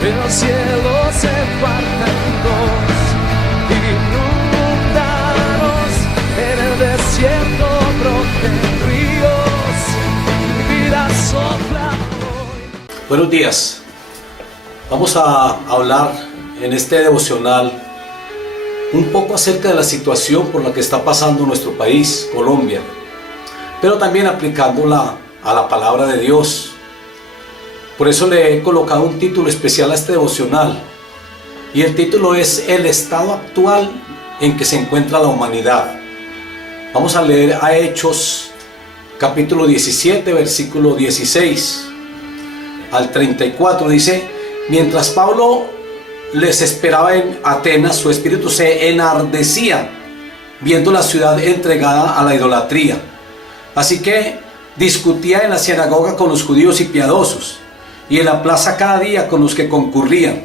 el cielo se parta en dos, inundados en el desierto broten ríos, mi vida sopla hoy. Buenos días. Vamos a hablar en este devocional un poco acerca de la situación por la que está pasando nuestro país, Colombia, pero también aplicándola a la palabra de Dios. Por eso le he colocado un título especial a este devocional, y el título es El estado actual en que se encuentra la humanidad. Vamos a leer a Hechos capítulo 17, versículo 16 al 34. Dice: mientras Pablo les esperaba en Atenas, su espíritu se enardecía viendo la ciudad entregada a la idolatría. Así que discutía en la sinagoga con los judíos y piadosos, y en la plaza cada día con los que concurrían.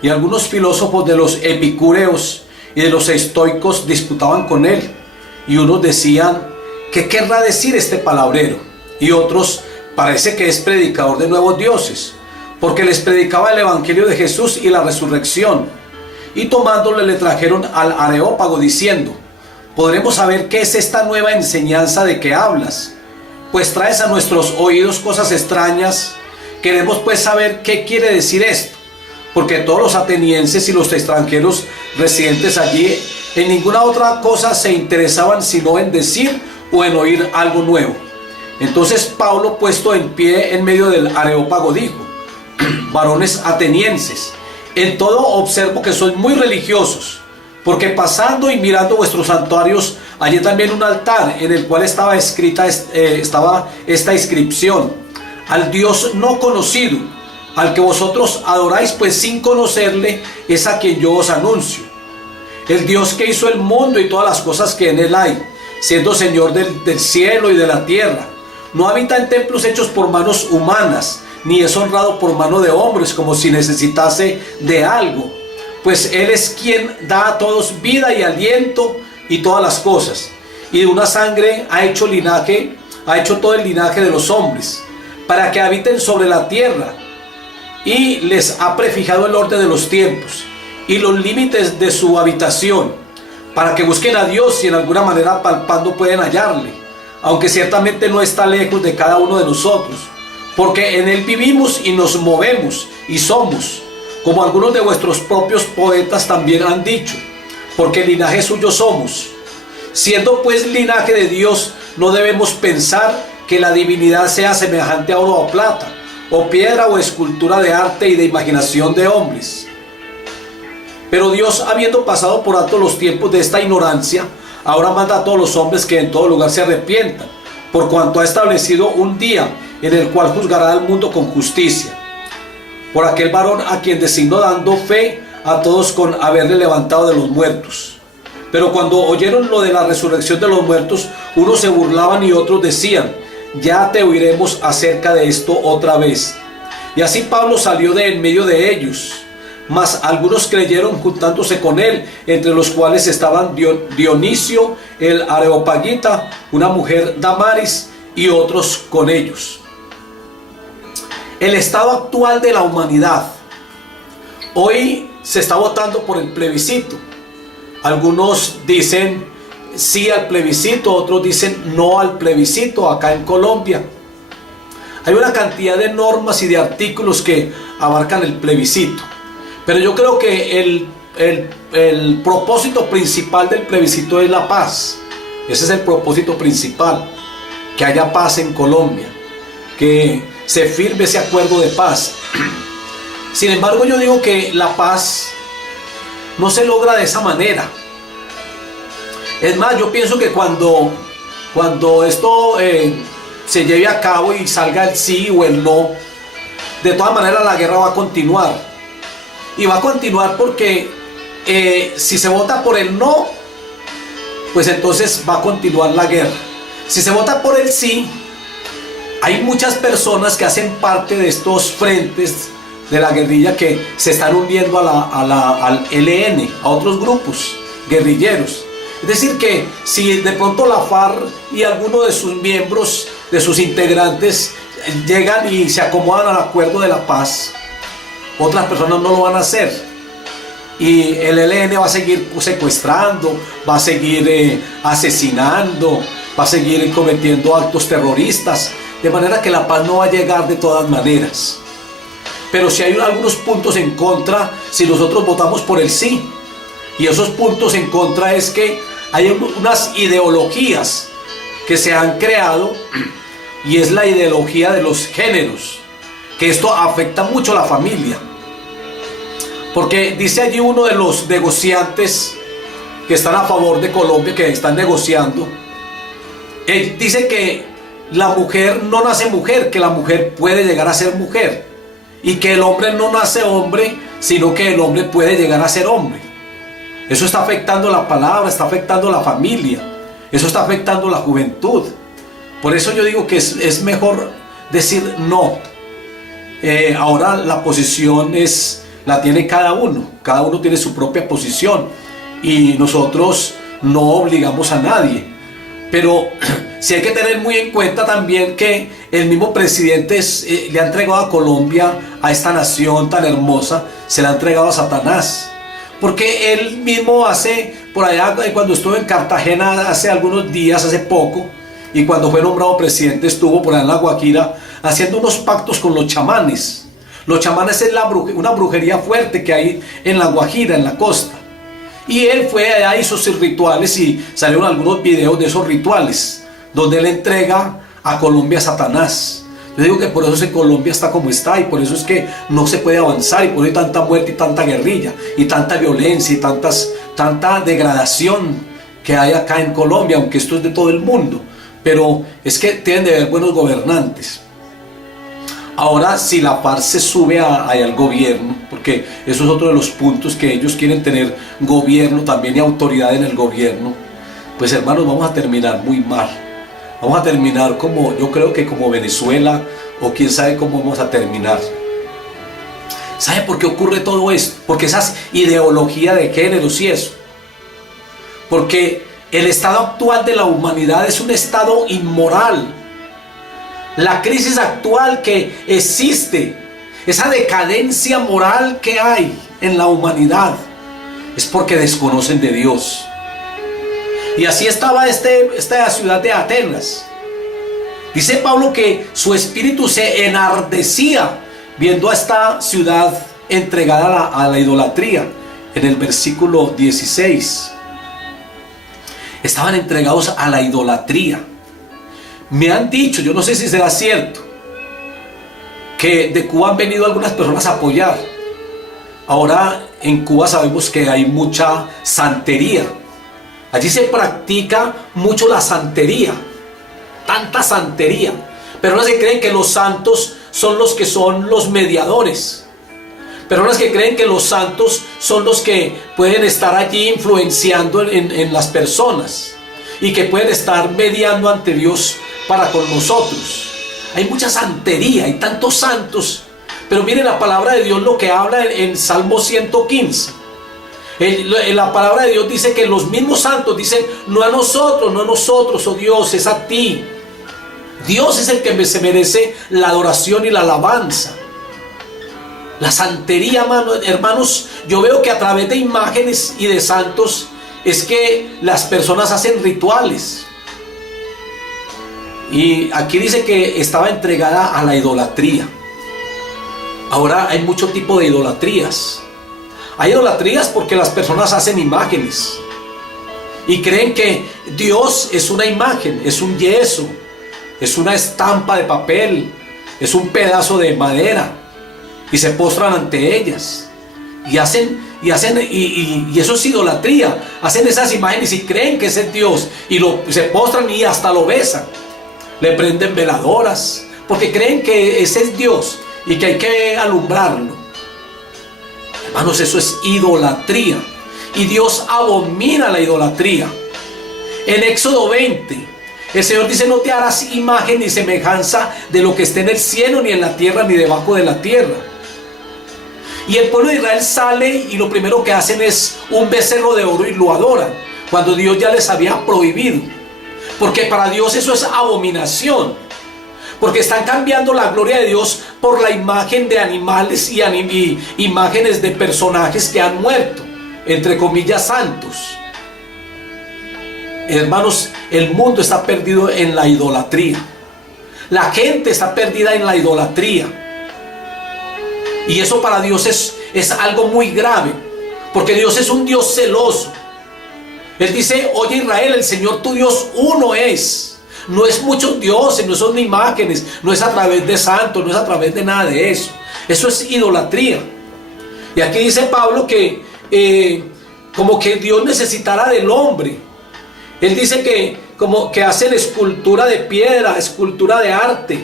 Y algunos filósofos de los epicúreos y de los estoicos disputaban con él, y unos decían: ¿qué querrá decir este palabrero? Y otros: parece que es predicador de nuevos dioses, porque les predicaba el evangelio de Jesús y la resurrección. Y tomándole le trajeron al Areópago diciendo: ¿podremos saber qué es esta nueva enseñanza de que hablas? Pues traes a nuestros oídos cosas extrañas. Queremos pues saber qué quiere decir esto, porque todos los atenienses y los extranjeros residentes allí en ninguna otra cosa se interesaban sino en decir o en oír algo nuevo. Entonces Pablo, puesto en pie en medio del Areópago, dijo: varones atenienses, en todo observo que sois muy religiosos, porque pasando y mirando vuestros santuarios, hallé también un altar en el cual estaba esta inscripción: al Dios no conocido, al que vosotros adoráis, pues sin conocerle es a quien yo os anuncio. El Dios que hizo el mundo y todas las cosas que en él hay, siendo Señor del cielo y de la tierra, no habita en templos hechos por manos humanas, ni es honrado por mano de hombres como si necesitase de algo, pues Él es quien da a todos vida y aliento y todas las cosas, y de una sangre ha hecho todo el linaje de los hombres, para que habiten sobre la tierra, y les ha prefijado el orden de los tiempos y los límites de su habitación, para que busquen a Dios y en alguna manera palpando pueden hallarle, aunque ciertamente no está lejos de cada uno de nosotros, porque en él vivimos y nos movemos y somos, como algunos de vuestros propios poetas también han dicho, porque linaje suyo somos. Siendo pues linaje de Dios, no debemos pensar que la divinidad sea semejante a oro o plata, o piedra o escultura de arte y de imaginación de hombres. Pero Dios, habiendo pasado por alto los tiempos de esta ignorancia, ahora manda a todos los hombres que en todo lugar se arrepientan, por cuanto ha establecido un día en el cual juzgará al mundo con justicia, por aquel varón a quien designó, dando fe a todos con haberle levantado de los muertos. Pero cuando oyeron lo de la resurrección de los muertos, unos se burlaban y otros decían: ya te oiremos acerca de esto otra vez. Y así Pablo salió de en medio de ellos, mas algunos creyeron juntándose con él, entre los cuales estaban Dionisio el Areopagita, una mujer Damaris, y otros con ellos. El estado actual de la humanidad. Hoy se está votando por el plebiscito. Algunos dicen sí al plebiscito, otros dicen no al plebiscito acá en Colombia. Hay una cantidad de normas y de artículos que abarcan el plebiscito, pero yo creo que el propósito principal del plebiscito es la paz. Ese es el propósito principal, que haya paz en Colombia, que se firme ese acuerdo de paz. Sin embargo, yo digo que la paz no se logra de esa manera. Es más, yo pienso que cuando esto se lleve a cabo y salga el sí o el no, de todas maneras la guerra va a continuar. Y va a continuar porque si se vota por el no, pues entonces va a continuar la guerra. Si se vota por el sí, hay muchas personas que hacen parte de estos frentes de la guerrilla que se están uniendo al ELN, a otros grupos guerrilleros. Es decir que si de pronto la FARC y alguno de sus miembros, de sus integrantes, llegan y se acomodan al acuerdo de la paz, otras personas no lo van a hacer. Y el ELN va a seguir secuestrando, va a seguir asesinando, va a seguir cometiendo actos terroristas, de manera que la paz no va a llegar de todas maneras. Pero si hay algunos puntos en contra, si nosotros votamos por el sí, y esos puntos en contra es que hay unas ideologías que se han creado, y es la ideología de los géneros, que esto afecta mucho a la familia. Porque dice allí uno de los negociantes que están a favor de Colombia, que están negociando, él dice que la mujer no nace mujer, que la mujer puede llegar a ser mujer, y que el hombre no nace hombre, sino que el hombre puede llegar a ser hombre. Eso está afectando la palabra, está afectando la familia, eso está afectando la juventud. Por eso yo digo que es mejor decir no. Ahora la posición la tiene cada uno tiene su propia posición, y nosotros no obligamos a nadie. Pero sí hay que tener muy en cuenta también que el mismo presidente le ha entregado a Colombia, a esta nación tan hermosa, se la ha entregado a Satanás. Porque él mismo por allá, cuando estuvo en Cartagena hace algunos días, hace poco, y cuando fue nombrado presidente, estuvo por allá en La Guajira haciendo unos pactos con los chamanes. Los chamanes es una brujería fuerte que hay en La Guajira, en la costa. Y él fue allá, hizo sus rituales, y salieron algunos videos de esos rituales, donde él entrega a Colombia a Satanás. Yo digo que por eso es que Colombia está como está, y por eso es que no se puede avanzar, y por eso hay tanta muerte y tanta guerrilla, y tanta violencia, y tanta degradación que hay acá en Colombia, aunque esto es de todo el mundo. Pero es que tienen de haber buenos gobernantes. Ahora, si la FARC se sube al gobierno, porque eso es otro de los puntos, que ellos quieren tener gobierno también y autoridad en el gobierno, pues hermanos, vamos a terminar muy mal. Vamos a terminar yo creo que como Venezuela, o quién sabe cómo vamos a terminar. ¿Sabe por qué ocurre todo esto? Porque esas ideologías de géneros y eso. Porque el estado actual de la humanidad es un estado inmoral. La crisis actual que existe, esa decadencia moral que hay en la humanidad, es porque desconocen de Dios. Y así estaba esta ciudad de Atenas. Dice Pablo que su espíritu se enardecía viendo a esta ciudad entregada a la idolatría. En el versículo 16. Estaban entregados a la idolatría. Me han dicho, yo no sé si será cierto, que de Cuba han venido algunas personas a apoyar. Ahora en Cuba sabemos que hay mucha santería. Allí se practica mucho la santería, tanta santería. Personas que creen que los santos son los que son los mediadores. Personas que creen que los santos son los que pueden estar allí influenciando en las personas, y que pueden estar mediando ante Dios para con nosotros. Hay mucha santería, hay tantos santos. Pero miren la palabra de Dios lo que habla en Salmo 115. La palabra de Dios dice que los mismos santos dicen: no a nosotros, oh Dios, es a ti. Dios es el que se merece la adoración y la alabanza. La santería, hermanos, yo veo que a través de imágenes y de santos es que las personas hacen rituales. Y aquí dice que estaba entregada a la idolatría. Ahora hay mucho tipo de idolatrías. Hay idolatrías porque las personas hacen imágenes y creen que Dios es una imagen, es un yeso, es una estampa de papel, es un pedazo de madera, y se postran ante ellas y eso es idolatría. Hacen esas imágenes y creen que ese es Dios, y se postran y hasta lo besan, le prenden veladoras porque creen que ese es Dios y que hay que alumbrarlo. Hermanos, eso es idolatría, y Dios abomina la idolatría. En Éxodo 20, el Señor dice: no te harás imagen ni semejanza de lo que esté en el cielo, ni en la tierra, ni debajo de la tierra. Y el pueblo de Israel sale, y lo primero que hacen es un becerro de oro y lo adoran, cuando Dios ya les había prohibido. Porque para Dios eso es abominación, porque están cambiando la gloria de Dios por la imagen de animales y imágenes de personajes que han muerto, entre comillas santos. Hermanos, el mundo está perdido en la idolatría. La gente está perdida en la idolatría. Y eso para Dios es algo muy grave, porque Dios es un Dios celoso. Él dice: oye Israel, el Señor tu Dios uno es. No es muchos dioses, no son imágenes, no es a través de santos, no es a través de nada de eso. Eso es idolatría. Y aquí dice Pablo que como que Dios necesitara del hombre. Él dice que como que hacen escultura de piedra, escultura de arte,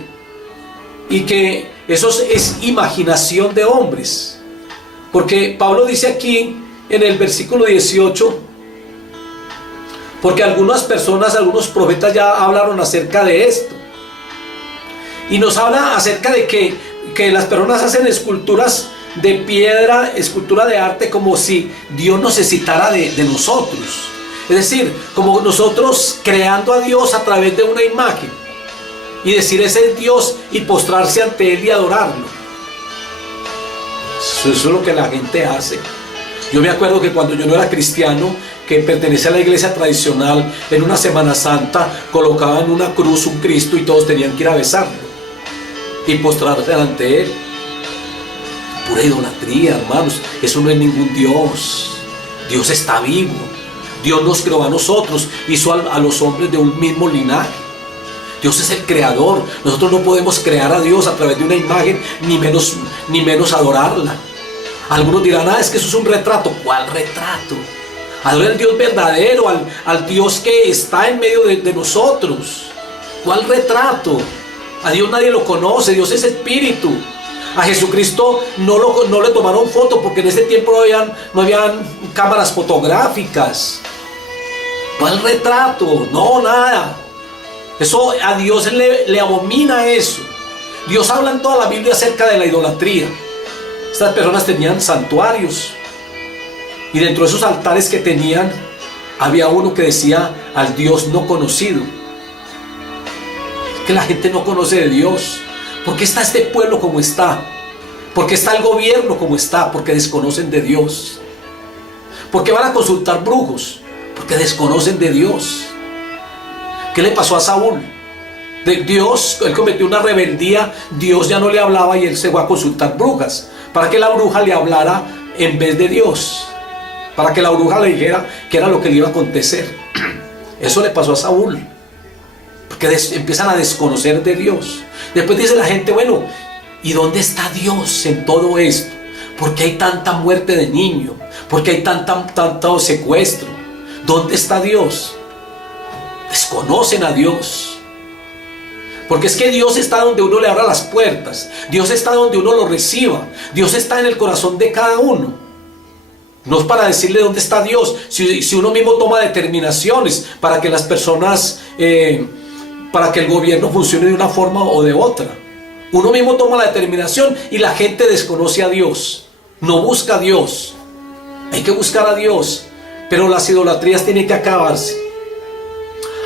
y que eso es imaginación de hombres. Porque Pablo dice aquí en el versículo 18, porque algunas personas, algunos profetas ya hablaron acerca de esto, y nos habla acerca de que las personas hacen esculturas de piedra, escultura de arte, como si Dios necesitara de nosotros. Es decir, como nosotros creando a Dios a través de una imagen, y decir ese es Dios y postrarse ante Él y adorarlo. Eso es lo que la gente hace. Yo me acuerdo que cuando yo no era cristiano, que pertenecía a la iglesia tradicional, en una Semana Santa colocaban una cruz, un Cristo, y todos tenían que ir a besarlo y postrarse ante Él. Pura idolatría, hermanos. Eso no es ningún Dios. Dios está vivo. Dios nos creó a nosotros, hizo a los hombres de un mismo linaje. Dios es el creador. Nosotros no podemos crear a Dios a través de una imagen, ni menos adorarla. Algunos dirán: es que eso es un retrato. ¿Cuál retrato? Adora al Dios verdadero, al Dios que está en medio de nosotros. ¿Cuál retrato? A Dios nadie lo conoce. Dios es espíritu. A Jesucristo no le tomaron foto, porque en ese tiempo no habían cámaras fotográficas. ¿Cuál retrato? No, nada. Eso a Dios le abomina eso. Dios habla en toda la Biblia acerca de la idolatría. Estas personas tenían santuarios, y dentro de esos altares que tenían había uno que decía: al Dios no conocido. Que la gente no conoce de Dios. ¿Por qué está este pueblo como está? ¿Por qué está el gobierno como está? Porque desconocen de Dios. ¿Por qué van a consultar brujos? Porque desconocen de Dios. ¿Qué le pasó a Saúl? Dios, él cometió una rebeldía, Dios ya no le hablaba y él se fue a consultar brujas, para que la bruja le hablara en vez de Dios, para que la bruja le dijera qué era lo que le iba a acontecer. Eso le pasó a Saúl, porque empiezan a desconocer de Dios. Después dice la gente: bueno, ¿y dónde está Dios en todo esto? ¿Por qué hay tanta muerte de niños? ¿Por qué hay tanto secuestro? ¿Dónde está Dios? Desconocen a Dios. Porque es que Dios está donde uno le abra las puertas. Dios está donde uno lo reciba. Dios está en el corazón de cada uno. No es para decirle dónde está Dios. Si uno mismo toma determinaciones para que las personas, para que el gobierno funcione de una forma o de otra. Uno mismo toma la determinación y la gente desconoce a Dios. No busca a Dios. Hay que buscar a Dios. Pero las idolatrías tienen que acabarse.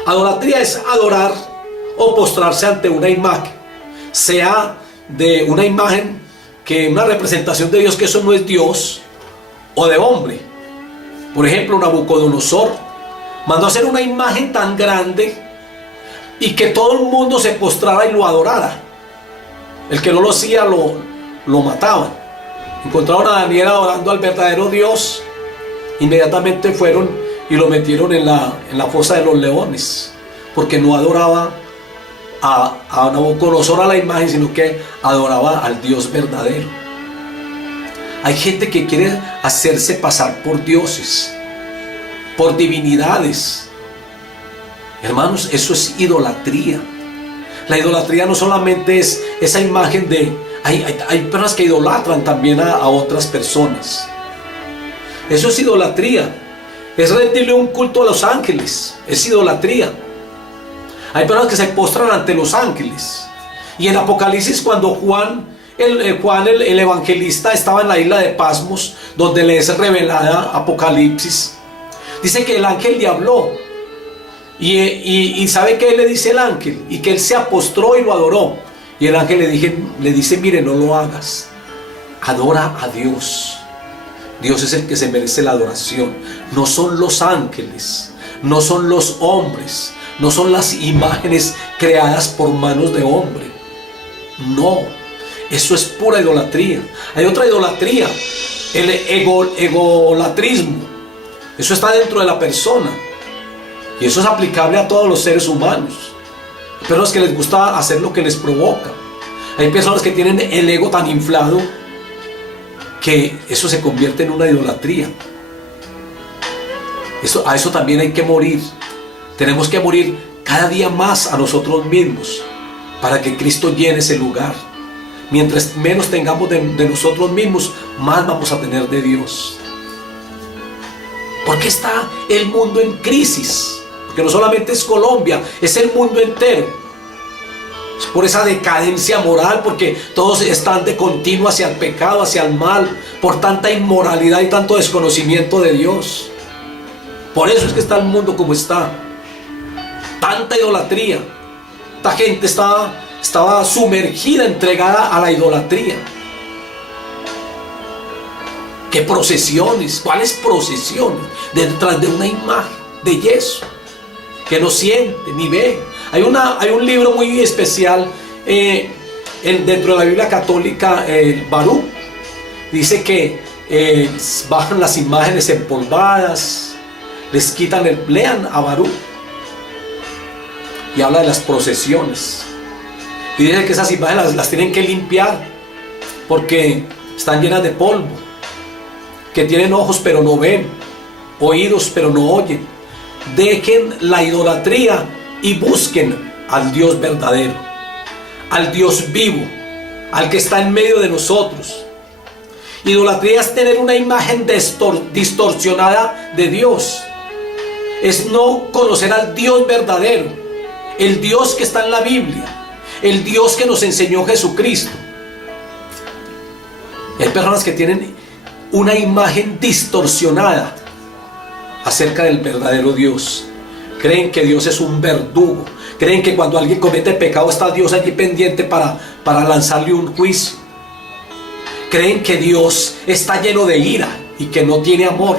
Idolatría es adorar o postrarse ante una imagen, sea de una imagen que una representación de Dios, que eso no es Dios, o de hombre. Por ejemplo, Nabucodonosor mandó a hacer una imagen tan grande y que todo el mundo se postrara y lo adorara. El que no lo hacía lo mataban. Encontraron a Daniel adorando al verdadero Dios, inmediatamente fueron y lo metieron en la fosa de los leones, porque no adoraba a Nabucodonosor, a la imagen, sino que adoraba al Dios verdadero. Hay gente que quiere hacerse pasar por dioses, por divinidades. Hermanos, eso es idolatría. La idolatría no solamente es esa imagen de... Hay personas que idolatran también a otras personas. Eso es idolatría. Es rendirle un culto a los ángeles. Es idolatría. Hay personas que se postran ante los ángeles. Y en Apocalipsis, cuando Juan el evangelista estaba en la isla de Pasmos, donde le es revelada Apocalipsis, dice que el ángel le habló. Y ¿sabe qué le dice el ángel? Y que él se postró y lo adoró. Y el ángel le dice, mire, no lo hagas. Adora a Dios. Dios es el que se merece la adoración. No son los ángeles, no son los hombres, no son las imágenes creadas por manos de hombre. No, eso es pura idolatría. Hay otra idolatría, el egolatrismo. Eso está dentro de la persona. Y eso es aplicable a todos los seres humanos. Hay personas que les gusta hacer lo que les provoca. Hay personas que tienen el ego tan inflado que eso se convierte en una idolatría. A eso también hay que morir. Tenemos que morir cada día más a nosotros mismos para que Cristo llene ese lugar. Mientras menos tengamos de nosotros mismos, más vamos a tener de Dios. ¿Por qué está el mundo en crisis? Porque no solamente es Colombia, es el mundo entero. Es por esa decadencia moral, porque todos están de continuo hacia el pecado, hacia el mal, por tanta inmoralidad y tanto desconocimiento de Dios. Por eso es que está el mundo como está. Tanta idolatría. Esta gente estaba sumergida, entregada a la idolatría. ¿Qué procesiones? ¿Cuáles procesiones? Detrás de una imagen de yeso que no siente ni ve. Hay un libro muy especial dentro de la Biblia católica, Baruch. Dice que bajan las imágenes empolvadas, les quitan lean a Baruch. Y habla de las procesiones. Y dice que esas imágenes las tienen que limpiar porque están llenas de polvo. Que tienen ojos pero no ven, oídos pero no oyen. Dejen la idolatría y busquen al Dios verdadero, al Dios vivo, al que está en medio de nosotros. Idolatría es tener una imagen distorsionada de Dios. Es no conocer al Dios verdadero, el Dios que está en la Biblia, el Dios que nos enseñó Jesucristo. Hay personas que tienen una imagen distorsionada acerca del verdadero Dios. Creen que Dios es un verdugo. Creen que cuando alguien comete pecado está Dios allí pendiente para lanzarle un juicio. Creen que Dios está lleno de ira y que no tiene amor.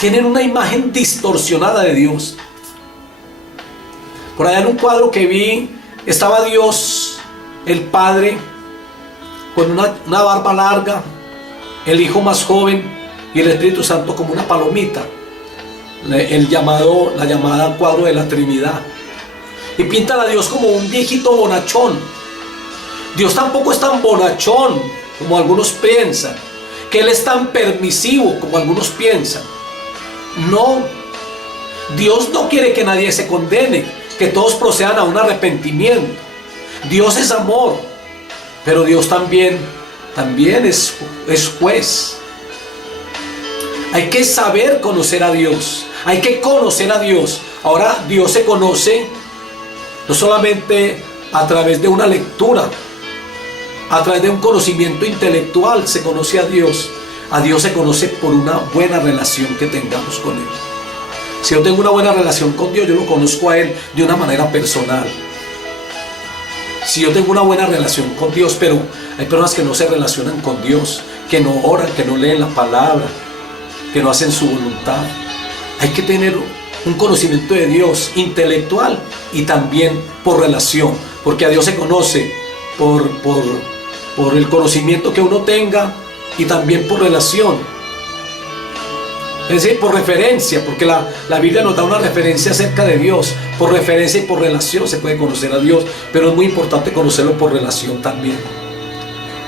Tienen una imagen distorsionada de Dios. Por allá en un cuadro que vi estaba Dios, el Padre, con una barba larga, el Hijo más joven y el Espíritu Santo como una palomita. La llamada cuadro de la Trinidad. Y pintan a Dios como un viejito bonachón. Dios tampoco es tan bonachón como algunos piensan, que Él es tan permisivo como algunos piensan. No, Dios no quiere que nadie se condene, que todos procedan a un arrepentimiento. Dios es amor, pero Dios también es juez. Hay que saber conocer a Dios. Hay que conocer a Dios. Ahora Dios se conoce no solamente a través de una lectura, a través de un conocimiento intelectual se conoce a Dios. A Dios se conoce por una buena relación que tengamos con Él. Si yo tengo una buena relación con Dios, yo lo conozco a Él de una manera personal. Si yo tengo una buena relación con Dios, pero hay personas que no se relacionan con Dios, que no oran, que no leen la palabra, que no hacen su voluntad. Hay que tener un conocimiento de Dios intelectual y también por relación, porque a Dios se conoce por el conocimiento que uno tenga y también por relación. Es decir, por referencia, porque la Biblia nos da una referencia acerca de Dios. Por referencia y por relación se puede conocer a Dios, pero es muy importante conocerlo por relación también.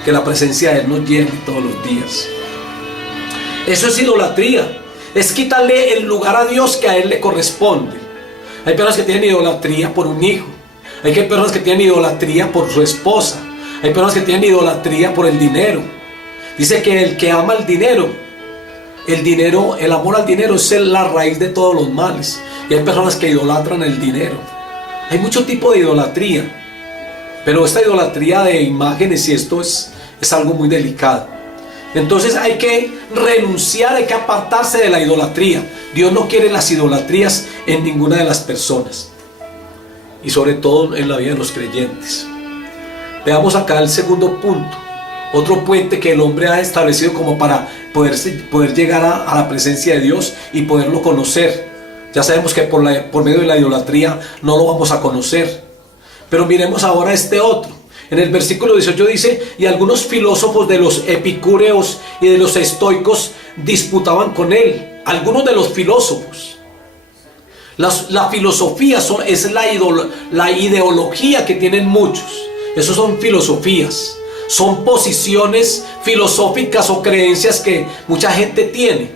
Que la presencia de Él nos llene todos los días. Eso es idolatría. Es quitarle el lugar a Dios que a Él le corresponde. Hay personas que tienen idolatría por un hijo. Hay personas que tienen idolatría por su esposa. Hay personas que tienen idolatría por el dinero. Dice que el que ama el dinero, el amor al dinero es la raíz de todos los males. Y hay personas que idolatran el dinero. Hay mucho tipo de idolatría, pero esta idolatría de imágenes y esto es algo muy delicado. Entonces hay que renunciar, hay que apartarse de la idolatría. Dios no quiere las idolatrías en ninguna de las personas, y sobre todo en la vida de los creyentes. Veamos acá el segundo punto. Otro puente que el hombre ha establecido como para poder llegar a la presencia de Dios y poderlo conocer. Ya sabemos que por medio de la idolatría no lo vamos a conocer. Pero miremos ahora este otro. En el versículo 18 dice: y algunos filósofos de los epicúreos y de los estoicos disputaban con él. Algunos de los filósofos. La filosofía es la ideología que tienen muchos. Esos son filosofías. Son posiciones filosóficas o creencias que mucha gente tiene.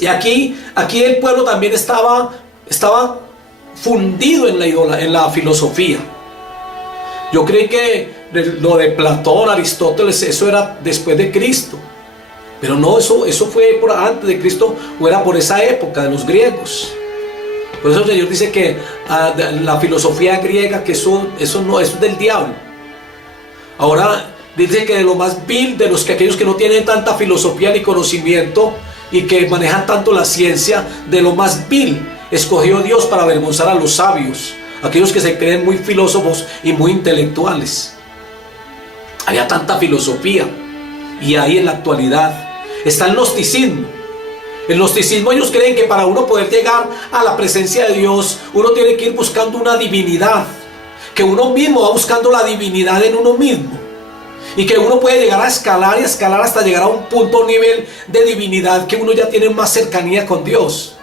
Y aquí el pueblo también estaba fundido en la filosofía. Yo creí que lo de Platón, Aristóteles, eso era después de Cristo. Pero no, eso fue por antes de Cristo, o era por esa época de los griegos. Por eso el Señor dice que la filosofía griega, que eso es del diablo. Ahora dice que de lo más vil, de aquellos que no tienen tanta filosofía ni conocimiento y que manejan tanto la ciencia, de lo más vil escogió Dios para avergonzar a los sabios, aquellos que se creen muy filósofos y muy intelectuales. Había tanta filosofía. Y ahí en la actualidad está el gnosticismo. El gnosticismo, ellos creen que para uno poder llegar a la presencia de Dios, uno tiene que ir buscando una divinidad, que uno mismo va buscando la divinidad en uno mismo, y que uno puede llegar a escalar y escalar hasta llegar a un punto, un nivel de divinidad que uno ya tiene más cercanía con Dios.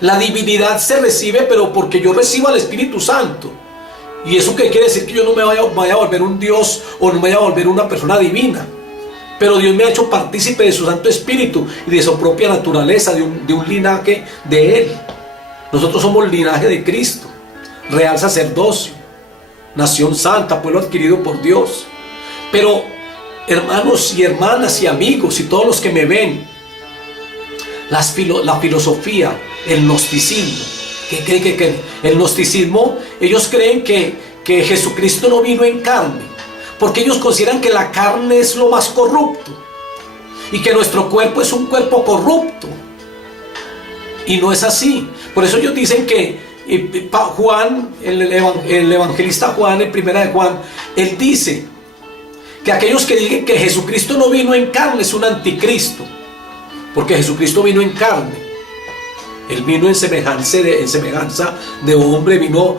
La divinidad se recibe, pero porque yo recibo al Espíritu Santo. ¿Y eso qué quiere decir? Que yo no me vaya a volver un Dios o no me vaya a volver una persona divina. Pero Dios me ha hecho partícipe de su Santo Espíritu y de su propia naturaleza, de un linaje de Él. Nosotros somos linaje de Cristo, real sacerdocio, nación santa, pueblo adquirido por Dios. Pero hermanos y hermanas y amigos y todos los que me ven, la filosofía, el gnosticismo, el gnosticismo, ellos creen que Jesucristo no vino en carne, porque ellos consideran que la carne es lo más corrupto y que nuestro cuerpo es un cuerpo corrupto, y no es así. Por eso ellos dicen que Juan, el evangelista Juan, en primera de Juan, él dice que aquellos que digan que Jesucristo no vino en carne es un anticristo, porque Jesucristo vino en carne. Él vino en semejanza de hombre, vino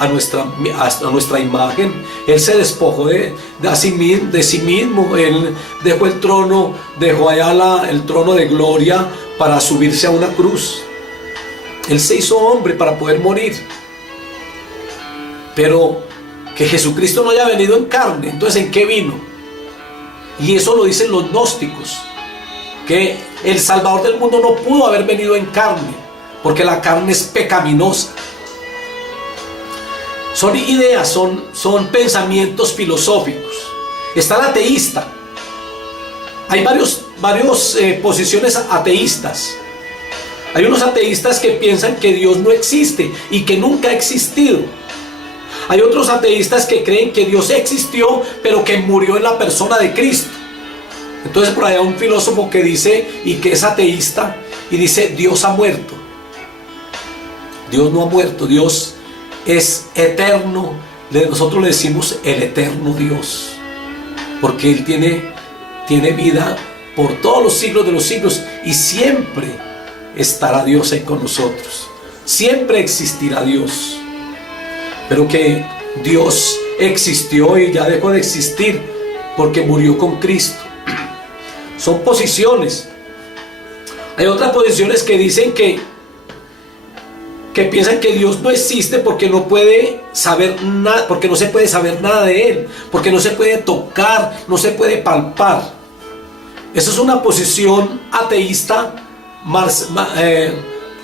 a nuestra imagen. Él se despojó de sí mismo. Él dejó el trono, dejó allá el trono de gloria para subirse a una cruz. Él se hizo hombre para poder morir. Pero que Jesucristo no haya venido en carne, entonces ¿en qué vino? Y eso lo dicen los gnósticos, que el Salvador del mundo no pudo haber venido en carne, porque la carne es pecaminosa. Son ideas, son pensamientos filosóficos. Está el ateísta. Hay varias posiciones ateístas. Hay unos ateístas que piensan que Dios no existe y que nunca ha existido. Hay otros ateístas que creen que Dios existió, pero que murió en la persona de Cristo. Entonces por allá un filósofo que dice, y que es ateísta, y dice: Dios ha muerto. Dios no ha muerto, Dios es eterno. Nosotros le decimos el eterno Dios, porque Él tiene vida por todos los siglos de los siglos, y siempre estará Dios ahí con nosotros. Siempre existirá Dios. Pero que Dios existió y ya dejó de existir porque murió con Cristo. Son posiciones. Hay otras posiciones que dicen que piensan que Dios no existe porque no puede saber nada, porque no se puede saber nada de Él, porque no se puede tocar, no se puede palpar. Esa es una posición ateísta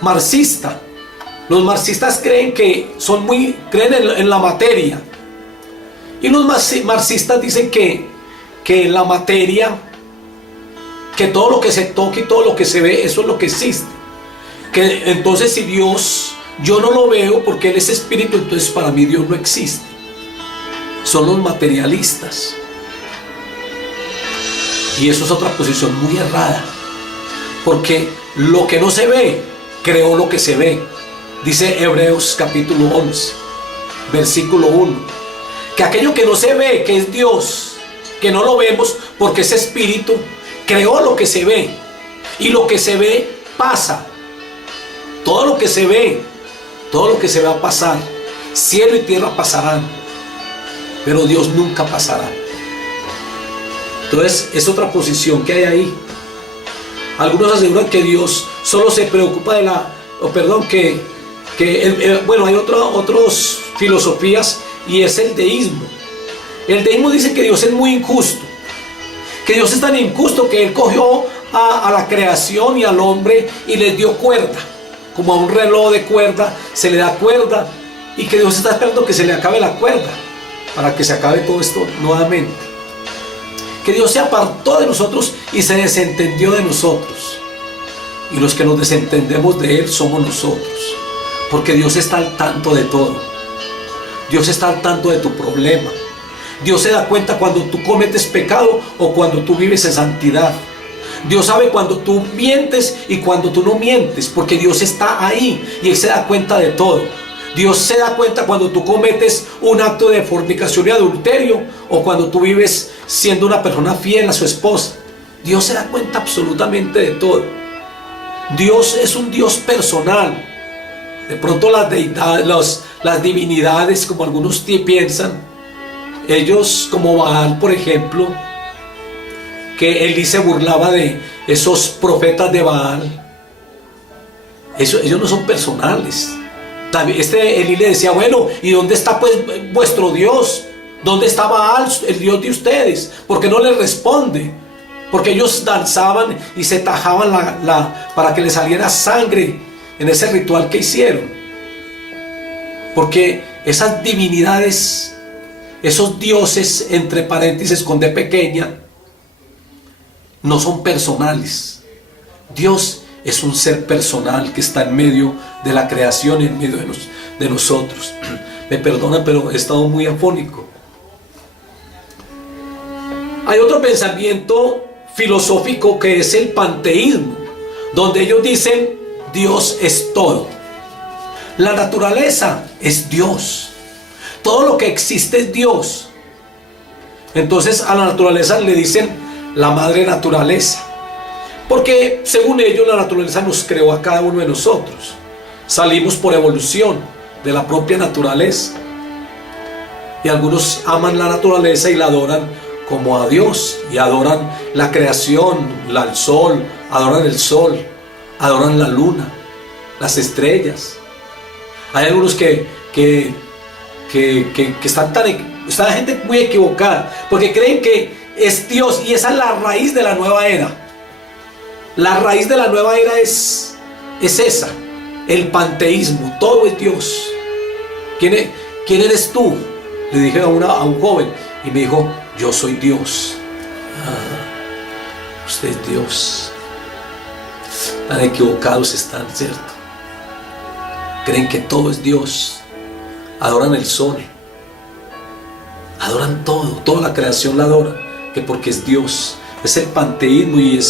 marxista. Los marxistas creen en la materia, y los marxistas dicen que la materia, que todo lo que se toca y todo lo que se ve, eso es lo que existe. Que entonces si Dios, yo no lo veo porque Él es espíritu, entonces para mí Dios no existe. Son los materialistas. Y eso es otra posición muy errada, porque lo que no se ve creó lo que se ve. Dice Hebreos capítulo 11, versículo 1, que aquello que no se ve, que es Dios, que no lo vemos porque es espíritu, creó lo que se ve, y lo que se ve pasa. Todo lo que se ve va a pasar. Cielo y tierra pasarán, pero Dios nunca pasará. Entonces es otra posición que hay ahí. Algunos aseguran que Dios solo se preocupa de bueno, hay otras filosofías, y es el deísmo. El deísmo dice que Dios es muy injusto, que Dios es tan injusto que Él cogió a la creación y al hombre y les dio cuerda, como a un reloj de cuerda se le da cuerda, y que Dios está esperando que se le acabe la cuerda para que se acabe todo esto nuevamente. Que Dios se apartó de nosotros y se desentendió de nosotros, y los que nos desentendemos de Él somos nosotros, porque Dios está al tanto de todo. Dios está al tanto de tu problema. Dios se da cuenta cuando tú cometes pecado o cuando tú vives en santidad. Dios sabe cuando tú mientes y cuando tú no mientes, porque Dios está ahí y Él se da cuenta de todo. Dios se da cuenta cuando tú cometes un acto de fornicación y adulterio, o cuando tú vives siendo una persona fiel a su esposa. Dios se da cuenta absolutamente de todo. Dios es un Dios personal. De pronto las divinidades, como algunos piensan, ellos, como Baal, por ejemplo, que Elí se burlaba de esos profetas de Baal, ellos no son personales. Elí le decía, bueno, ¿y dónde está pues vuestro Dios? ¿Dónde está Baal, el Dios de ustedes? ¿Por qué no les responde? Porque ellos danzaban y se tajaban para que les saliera sangre en ese ritual que hicieron. Porque esas divinidades, esos dioses, entre paréntesis con D pequeña, no son personales. Dios es un ser personal que está en medio de la creación y en medio de nosotros. Me perdonan, pero he estado muy afónico. Hay otro pensamiento filosófico que es el panteísmo, donde ellos dicen Dios es todo. La naturaleza es Dios. Todo lo que existe es Dios. Entonces a la naturaleza le dicen la madre naturaleza, porque según ellos la naturaleza nos creó a cada uno de nosotros. Salimos por evolución de la propia naturaleza, y algunos aman la naturaleza y la adoran como a Dios, y adoran la creación, el sol, adoran la luna, las estrellas. Hay algunos que está gente muy equivocada, porque creen que es Dios, y esa es la raíz de la nueva era. La raíz de la nueva era es esa, el panteísmo. Todo es Dios. ¿Quién eres tú? Le dije a un joven, y me dijo, yo soy Dios. Usted es Dios. Tan equivocados están, ¿cierto? Creen que todo es Dios. Adoran el sol, adoran todo, toda la creación la adora, que porque es Dios. Es el panteísmo, y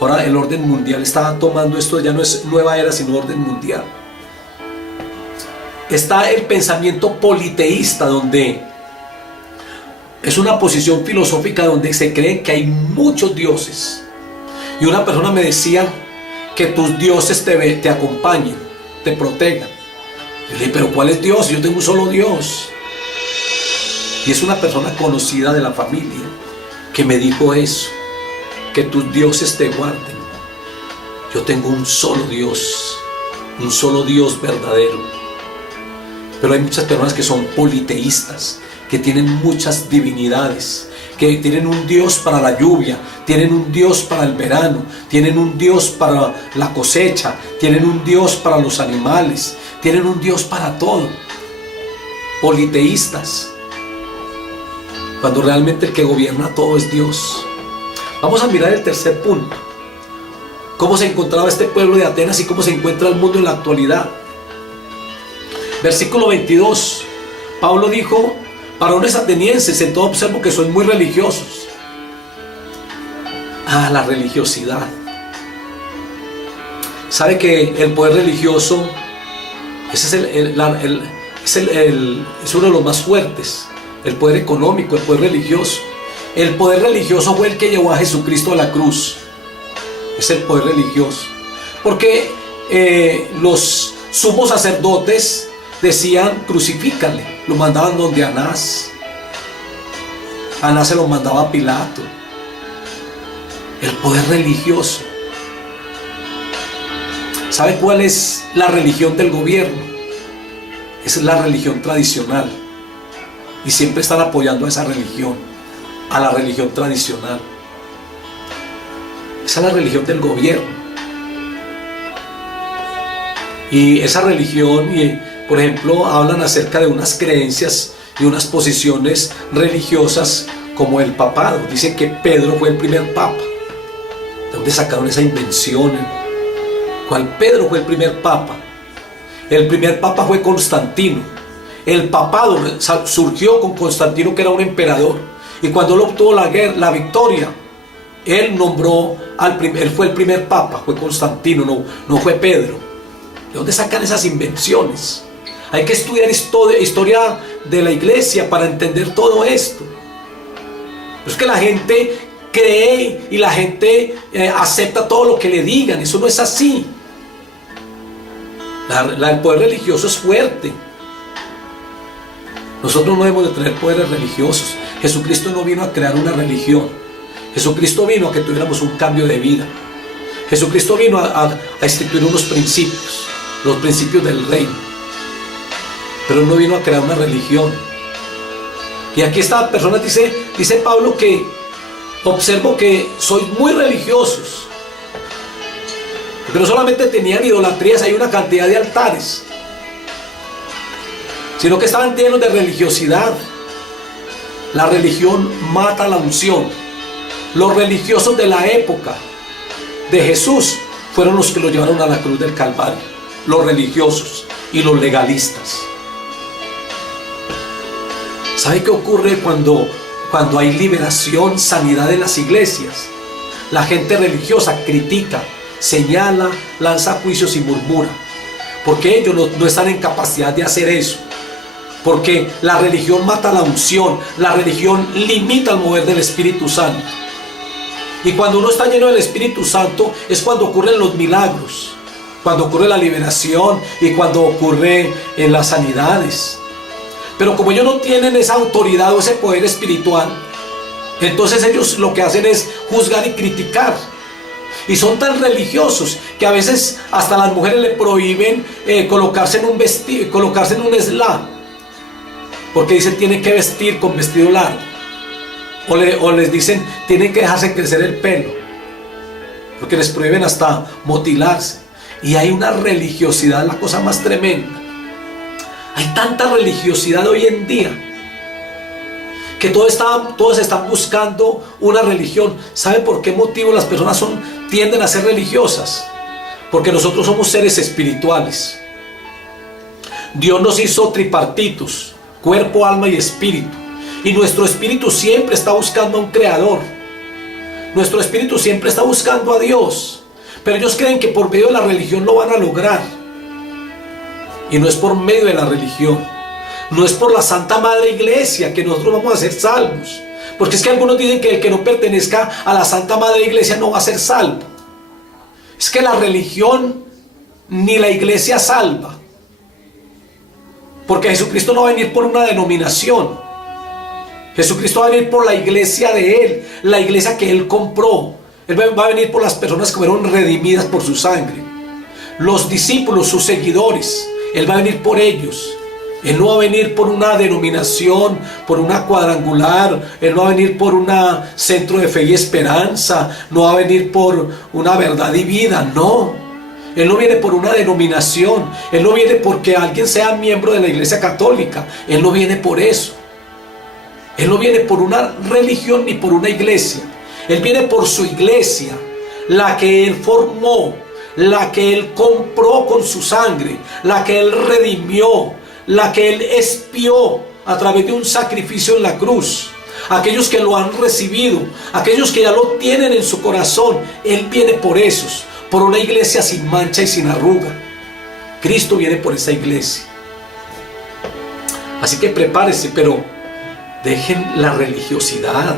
ahora el orden mundial está tomando esto. Ya no es nueva era, sino orden mundial. Está el pensamiento politeísta, donde es una posición filosófica donde se cree que hay muchos dioses. Y una persona me decía que tus dioses te acompañen, te protejan. Yo le dije, pero ¿cuál es Dios? Yo tengo un solo Dios. Y es una persona conocida de la familia que me dijo eso, que tus dioses te guarden. Yo tengo un solo Dios verdadero. Pero hay muchas personas que son politeístas, que tienen muchas divinidades, que tienen un Dios para la lluvia, tienen un Dios para el verano, tienen un Dios para la cosecha, tienen un Dios para los animales, tienen un Dios para todo. Politeístas, cuando realmente el que gobierna todo es Dios. Vamos a mirar el tercer punto. Cómo se encontraba este pueblo de Atenas y cómo se encuentra el mundo en la actualidad. Versículo 22. Pablo dijo: varones atenienses, en todo observo que sois muy religiosos. La religiosidad. ¿Sabe que el poder religioso, ese es es uno de los más fuertes. El poder económico, el poder religioso. El poder religioso fue el que llevó a Jesucristo a la cruz. Es el poder religioso. Porque los sumos sacerdotes decían: crucifícale. Lo mandaban donde Anás. Anás se lo mandaba a Pilato. El poder religioso. ¿Sabe cuál es la religión del gobierno? Esa es la religión tradicional. Y siempre están apoyando a esa religión, a la religión tradicional. Esa es la religión del gobierno. Y esa religión, por ejemplo, hablan acerca de unas creencias y unas posiciones religiosas como el papado. Dicen que Pedro fue el primer papa. ¿De dónde sacaron esa invención? ¿Cuál Pedro fue el primer papa? El primer papa fue Constantino. El papado surgió con Constantino, que era un emperador. Y cuando él obtuvo la victoria, él nombró él fue el primer papa, fue Constantino, no fue Pedro. ¿De dónde sacan esas invenciones? Hay que estudiar historia de la iglesia para entender todo esto. Es que la gente cree y la gente acepta todo lo que le digan. Eso no es así. El poder religioso es fuerte. Nosotros no debemos de tener poderes religiosos. Jesucristo no vino a crear una religión. Jesucristo vino a que tuviéramos un cambio de vida. Jesucristo vino a instituir unos principios, los principios del reino. Pero no vino a crear una religión. Y aquí esta persona dice Pablo que observo que sois muy religiosos. Porque no solamente tenían idolatrías, hay una cantidad de altares, sino que estaban llenos de religiosidad. La religión mata la unción. Los religiosos de la época de Jesús fueron los que lo llevaron a la cruz del Calvario. Los religiosos y los legalistas. ¿Sabe qué ocurre cuando hay liberación, sanidad en las iglesias? La gente religiosa critica, señala, lanza juicios y murmura. Porque ellos no están en capacidad de hacer eso. Porque la religión mata la unción, la religión limita el mover del Espíritu Santo. Y cuando uno está lleno del Espíritu Santo es cuando ocurren los milagros, cuando ocurre la liberación y cuando ocurre en las sanidades. Pero como ellos no tienen esa autoridad o ese poder espiritual, entonces ellos lo que hacen es juzgar y criticar. Y son tan religiosos que a veces hasta las mujeres le prohíben colocarse en un vestido, colocarse en un esla, porque dicen tienen que vestir con vestido largo. O les dicen tienen que dejarse crecer el pelo, porque les prohíben hasta motilarse. Y hay una religiosidad, la cosa más tremenda. Hay tanta religiosidad hoy en día que todos están buscando una religión. ¿Sabe por qué motivo las personas tienden a ser religiosas? Porque nosotros somos seres espirituales. Dios nos hizo tripartitos, cuerpo, alma y espíritu. Y nuestro espíritu siempre está buscando a un creador. Nuestro espíritu siempre está buscando a Dios. Pero ellos creen que por medio de la religión lo van a lograr. Y no es por medio de la religión. No es por la Santa Madre Iglesia que nosotros vamos a ser salvos. Porque es que algunos dicen que el que no pertenezca a la Santa Madre Iglesia no va a ser salvo. Es que la religión ni la iglesia salva. Porque Jesucristo no va a venir por una denominación. Jesucristo va a venir por la iglesia de Él, la iglesia que Él compró. Él va a venir por las personas que fueron redimidas por su sangre. Los discípulos, sus seguidores, Él va a venir por ellos. Él no va a venir por una denominación, por una cuadrangular. Él no va a venir por un centro de fe y esperanza. No va a venir por una verdad y vida, no. Él no viene por una denominación. Él no viene porque alguien sea miembro de la iglesia católica. Él no viene por eso. Él no viene por una religión ni por una iglesia. Él viene por su iglesia, la que Él formó, la que Él compró con su sangre, la que Él redimió, la que Él expió a través de un sacrificio en la cruz. Aquellos que lo han recibido, aquellos que ya lo tienen en su corazón, Él viene por esos, por una iglesia sin mancha y sin arruga. Cristo viene por esa iglesia. Así que prepárese, pero dejen la religiosidad.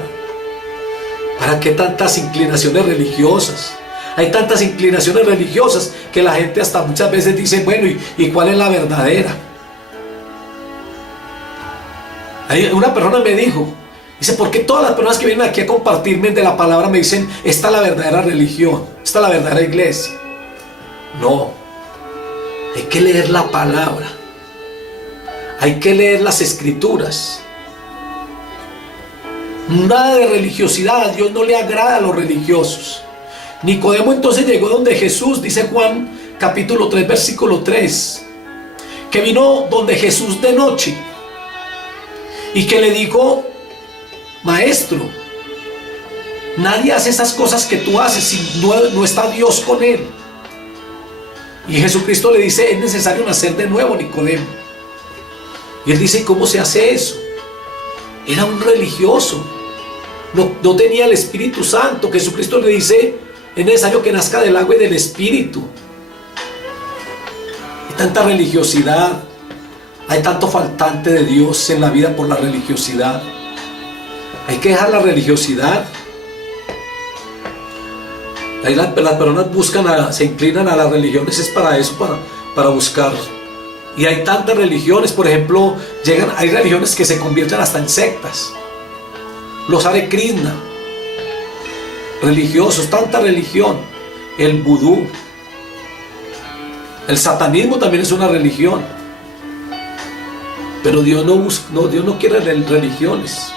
¿Para qué tantas inclinaciones religiosas? Hay tantas inclinaciones religiosas que la gente hasta muchas veces dice, bueno, ¿y cuál es la verdadera? Una persona me dijo, dice, ¿por qué todas las personas que vienen aquí a compartirme de la palabra me dicen, esta es la verdadera religión, esta es la verdadera iglesia? No, hay que leer la palabra, hay que leer las escrituras. Nada de religiosidad, a Dios no le agrada a los religiosos. Nicodemo entonces llegó donde Jesús, dice Juan capítulo 3 versículo 3, que vino donde Jesús de noche y que le dijo, maestro, nadie hace esas cosas que tú haces si no está Dios con él. Y Jesucristo le dice, es necesario nacer de nuevo, Nicodemo. Y él dice, ¿cómo se hace eso? Era un religioso, no tenía el Espíritu Santo. Jesucristo le dice, es necesario que nazca del agua y del Espíritu. Hay tanta religiosidad, hay tanto faltante de Dios en la vida por la religiosidad. Hay que dejar la religiosidad. Ahí las personas se inclinan a las religiones, es para eso, para buscar. Y hay tantas religiones, por ejemplo, hay religiones que se convierten hasta en sectas. Los Hare Krishna, religiosos, tanta religión. El vudú, el satanismo también es una religión. Pero Dios no quiere religiones.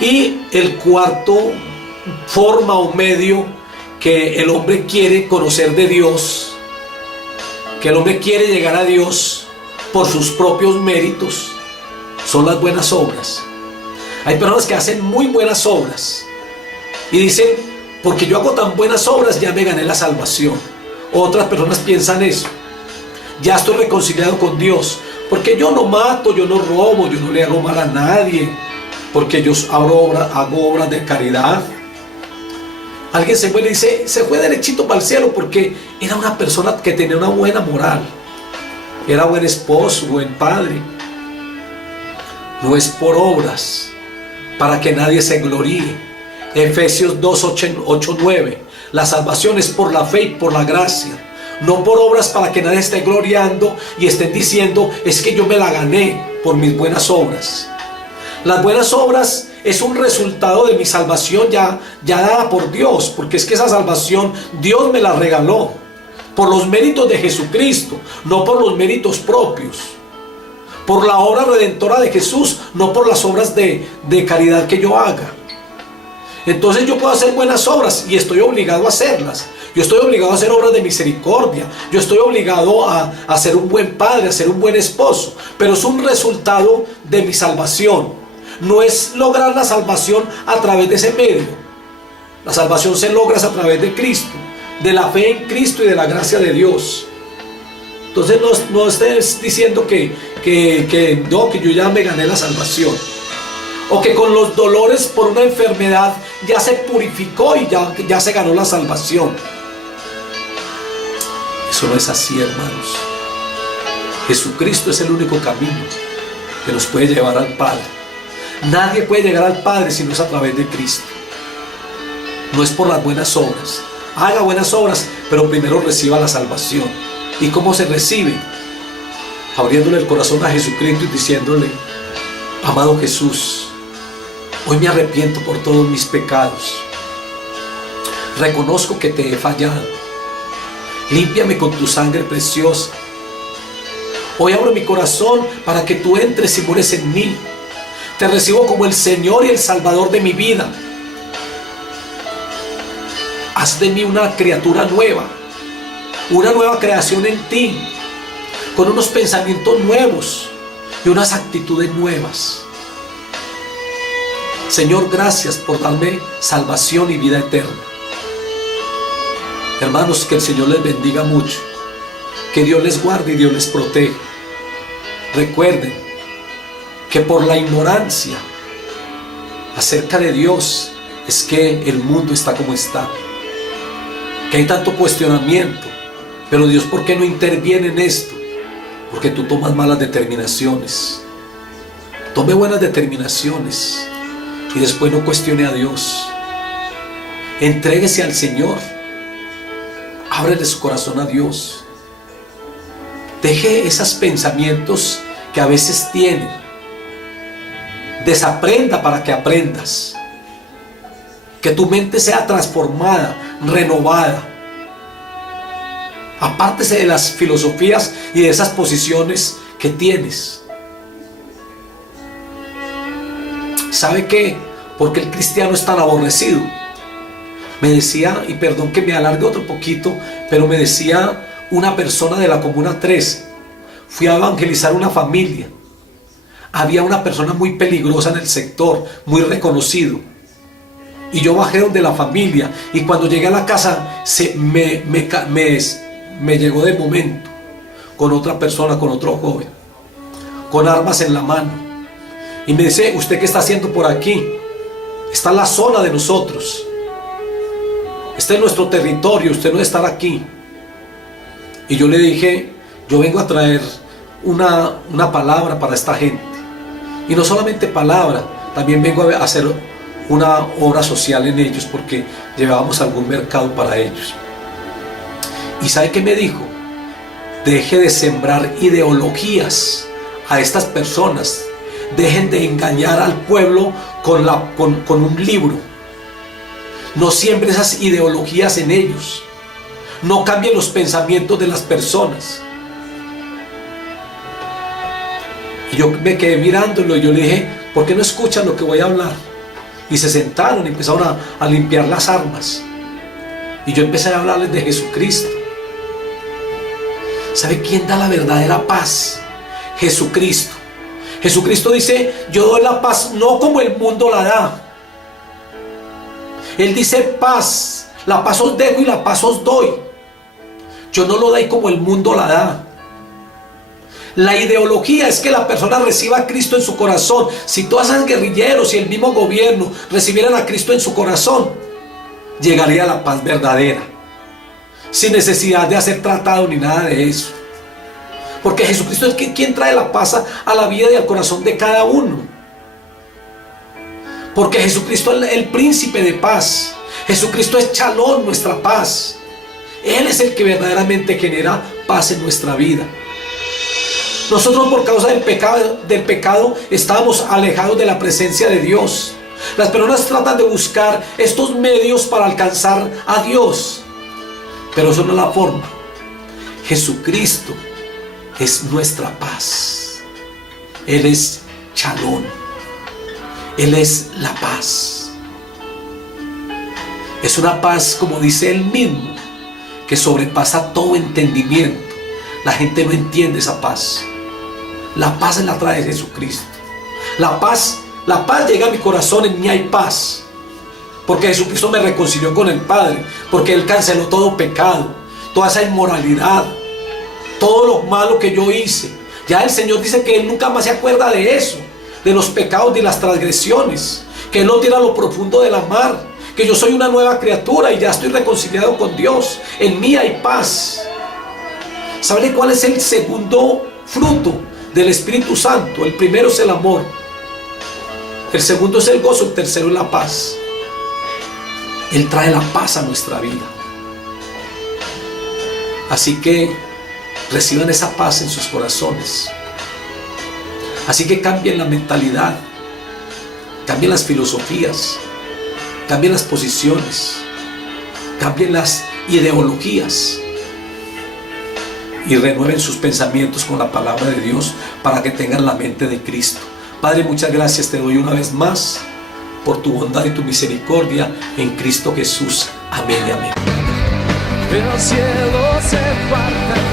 Y el cuarto forma o medio que el hombre quiere conocer de Dios, que el hombre quiere llegar a Dios por sus propios méritos, son las buenas obras. Hay personas que hacen muy buenas obras y dicen, porque yo hago tan buenas obras ya me gané la salvación. Otras personas piensan eso, ya estoy reconciliado con Dios, porque yo no mato, yo no robo, yo no le hago mal a nadie, porque yo hago obras de caridad. Alguien se fue y dice, se fue derechito para el cielo porque era una persona que tenía una buena moral, era buen esposo, buen padre. No es por obras, para que nadie se gloríe. Efesios 2, 8, 9. La salvación es por la fe y por la gracia, no por obras para que nadie esté gloriando y estén diciendo, es que yo me la gané por mis buenas obras. Las buenas obras es un resultado de mi salvación ya dada por Dios, porque es que esa salvación Dios me la regaló por los méritos de Jesucristo, no por los méritos propios, por la obra redentora de Jesús, no por las obras de caridad que yo haga. Entonces yo puedo hacer buenas obras y estoy obligado a hacerlas. Yo estoy obligado a hacer obras de misericordia, yo estoy obligado a ser un buen padre, a ser un buen esposo, pero es un resultado de mi salvación. No es lograr la salvación a través de ese medio. La salvación se logra a través de Cristo, de la fe en Cristo y de la gracia de Dios. Entonces no estés diciendo que yo ya me gané la salvación, o que con los dolores por una enfermedad ya se purificó y ya se ganó la salvación. Eso no es así, hermanos. Jesucristo es el único camino que nos puede llevar al Padre. Nadie puede llegar al Padre si no es a través de Cristo. No es por las buenas obras. Haga buenas obras, pero primero reciba la salvación. ¿Y cómo se recibe? Abriéndole el corazón a Jesucristo y diciéndole, amado Jesús, hoy me arrepiento por todos mis pecados. Reconozco que te he fallado. Límpiame con tu sangre preciosa. Hoy abro mi corazón para que tú entres y mores en mí. Te recibo como el Señor y el Salvador de mi vida. Haz de mí una criatura nueva, una nueva creación en ti, con unos pensamientos nuevos y unas actitudes nuevas. Señor, gracias por darme salvación y vida eterna. Hermanos, que el Señor les bendiga mucho, que Dios les guarde y Dios les proteja. Recuerden que por la ignorancia acerca de Dios es que el mundo está como está, que hay tanto cuestionamiento. Pero Dios, ¿por qué no interviene en esto? Porque tú tomas malas determinaciones. Tome buenas determinaciones y después no cuestione a Dios. Entréguese al Señor. Ábrele su corazón a Dios. Deje esos pensamientos que a veces tiene. Desaprenda para que aprendas. Que tu mente sea transformada, renovada. Apártese de las filosofías y de esas posiciones que tienes. ¿Sabe qué? Porque el cristiano es tan aborrecido. Me decía, y perdón que me alargue otro poquito, pero me decía una persona de la Comuna 13. Fui a evangelizar una familia. Había una persona muy peligrosa en el sector, muy reconocido. Y yo bajé donde la familia, y cuando llegué a la casa me llegó de momento con otra persona, con otro joven, con armas en la mano. Y me dice, ¿usted qué está haciendo por aquí? Está en la zona de nosotros. Este es nuestro territorio, usted no debe estar aquí. Y yo le dije, yo vengo a traer una palabra para esta gente. Y no solamente palabra, también vengo a hacer una obra social en ellos, porque llevábamos algún mercado para ellos. ¿Y sabe qué me dijo? Deje de sembrar ideologías a estas personas. Dejen de engañar al pueblo con un libro. No siembre esas ideologías en ellos. No cambien los pensamientos de las personas. Y yo me quedé mirándolo y yo le dije, ¿por qué no escuchan lo que voy a hablar? Y se sentaron y empezaron a limpiar las armas. Y yo empecé a hablarles de Jesucristo. ¿Sabe quién da la verdadera paz? Jesucristo. Jesucristo dice, yo doy la paz no como el mundo la da. Él dice paz, la paz os dejo y la paz os doy. Yo no lo doy como el mundo la da. La ideología es que la persona reciba a Cristo en su corazón. Si todas esas guerrilleros y el mismo gobierno recibieran a Cristo en su corazón, llegaría a la paz verdadera, sin necesidad de hacer tratado ni nada de eso. Porque Jesucristo es quien trae la paz a la vida y al corazón de cada uno. Porque Jesucristo es el príncipe de paz. Jesucristo es Shalom, nuestra paz. Él es el que verdaderamente genera paz en nuestra vida. Nosotros, por causa del pecado estábamos alejados de la presencia de Dios. Las personas tratan de buscar estos medios para alcanzar a Dios, pero eso no es la forma. Jesucristo es nuestra paz. Él es Shalom. Él es la paz. Es una paz, como dice él mismo, que sobrepasa todo entendimiento. La gente no entiende esa paz. La paz la trae Jesucristo. La paz llega a mi corazón, en mí hay paz. Porque Jesucristo me reconcilió con el Padre. Porque Él canceló todo pecado, toda esa inmoralidad, todo lo malo que yo hice. Ya el Señor dice que Él nunca más se acuerda de eso, de los pecados ni las transgresiones. Que Él no tira lo profundo de la mar. Que yo soy una nueva criatura y ya estoy reconciliado con Dios. En mí hay paz. ¿Saben cuál es el segundo fruto del Espíritu Santo? El primero es el amor. El segundo es el gozo. El tercero es la paz. Él trae la paz a nuestra vida. Así que reciban esa paz en sus corazones. Así que cambien la mentalidad, cambien las filosofías, cambien las posiciones, cambien las ideologías y renueven sus pensamientos con la palabra de Dios para que tengan la mente de Cristo. Padre, muchas gracias te doy una vez más por tu bondad y tu misericordia en Cristo Jesús. Amén y amén. El cielo se parte.